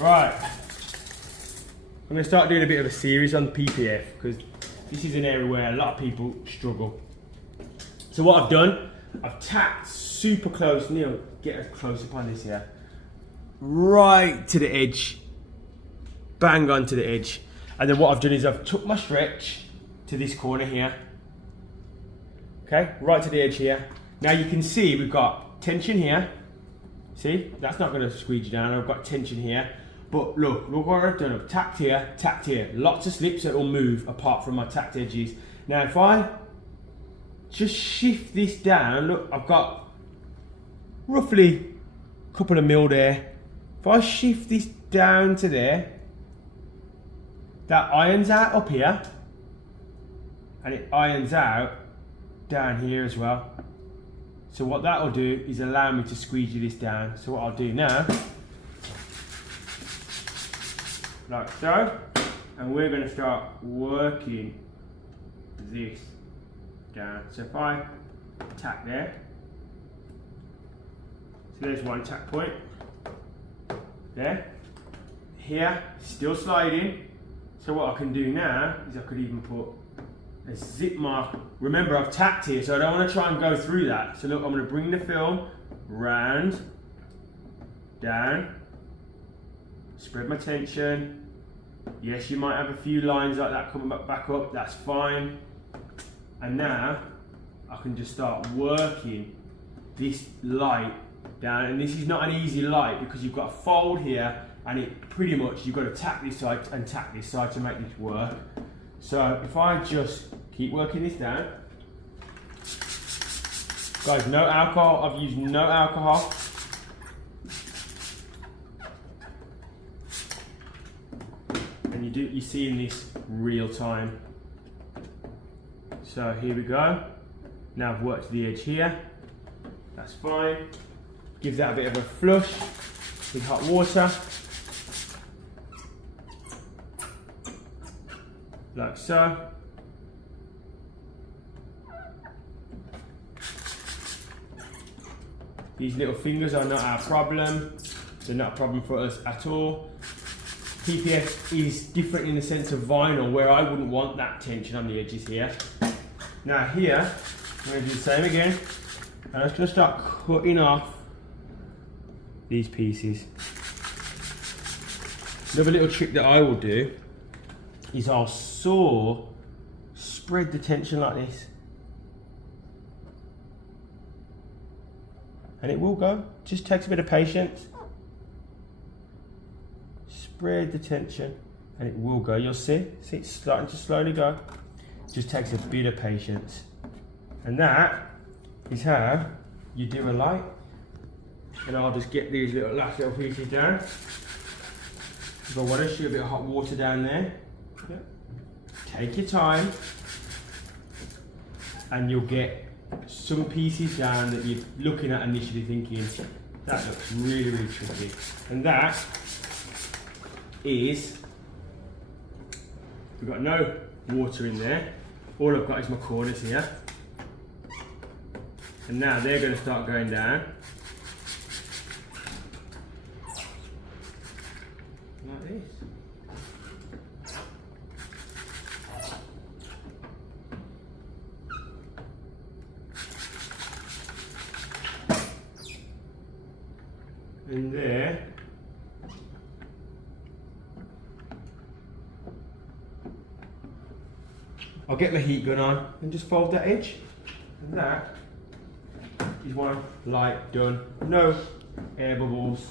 Right, I'm going to start doing a bit of a series on PPF because this is an area where a lot of people struggle. So what I've done, I've tacked super close, Neil, get a close up on this here, right to the edge, bang on to the edge. And then what I've done is I've took my stretch to this corner here, okay, right to the edge here. Now you can see we've got tension here. See, that's not going to squeeze you down. I've got tension here. But look what I've done. I've tacked here. Lots of slips that will move apart from my tacked edges. Now if I just shift this down, look, I've got roughly a couple of mil there. If I shift this down to there, that irons out up here, and it irons out down here as well. So what that will do is allow me to squeeze this down. So what I'll do now, like so, and we're going to start working this down. So if I tack there, so there's one tack point, there, here, still sliding. So what I can do now is I could even put a zip mark. Remember, I've tacked here, so I don't want to try and go through that. So look, I'm going to bring the film round, down, spread my tension. Yes, you might have a few lines like that coming back up, that's fine. And now I can just start working this light down. And this is not an easy light because you've got a fold here, and it pretty much, you've got to tack this side and tack this side to make this work. So if I just keep working this down, guys, no alcohol, I've used no alcohol. And you're seeing this real time. So here we go. Now I've worked to the edge here, that's fine. Give that a bit of a flush with hot water. Like so. These little fingers are not our problem. They're not a problem for us at all. PPF is different in the sense of vinyl, where I wouldn't want that tension on the edges here. Now here, I'm going to do the same again. I'm just going to start cutting off these pieces. Another little trick that I will do is I'll spread the tension like this, and it will go. Just takes a bit of patience. Spread the tension and it will go. You'll see it's starting to slowly go. Just takes a bit of patience, and that is how you do a light. And I'll just get these last little pieces down. If I want to shoot a bit of hot water down there, take your time, and you'll get some pieces down that you're looking at initially thinking, that looks really, really tricky. And that is, we've got no water in there. All I've got is my corners here. And now they're going to start going down. Like this. And there, I'll get my heat gun on and just fold that edge. And that is one light done. No air bubbles.